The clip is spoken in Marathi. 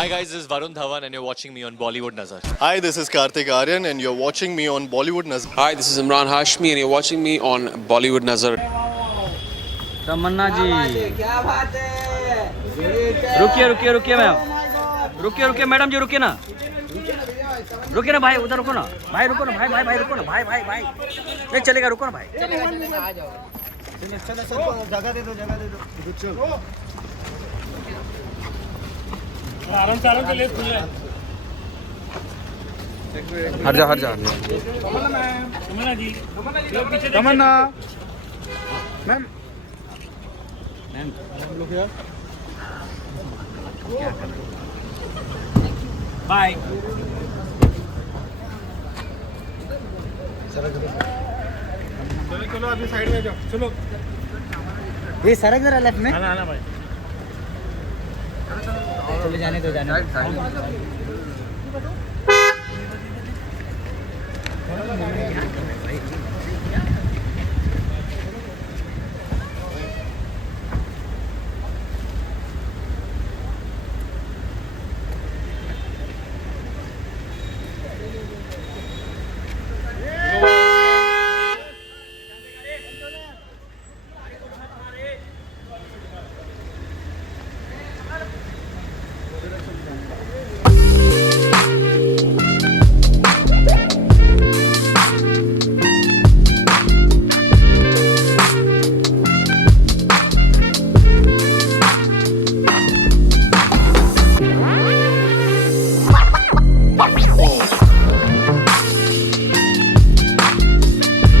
Hi guys, this is Varun Dhawan and you're watching me on BollywoodNazar. Hi, this is Karthik Aryan and you're watching me on BollywoodNazar. Hi, this is Imran Hashmi and you're watching me on BollywoodNazar. तमन्ना जी क्या बात है। रुकिए मैम, रुकिए मैडम जी, रुकिए ना भाई, उधर रुको ना भाई, रुको ना भाई रुको ना भाई नहीं चलेगा, रुको ना भाई। जगह दे दो आराम से ले खुल जाए। हट जा तमन्ना जी तमन्ना मैम बाय। चलो अभी साइड में जाओ, चलो। ये सरक जरा लेफ्ट में। ना भाई, चले जाने दो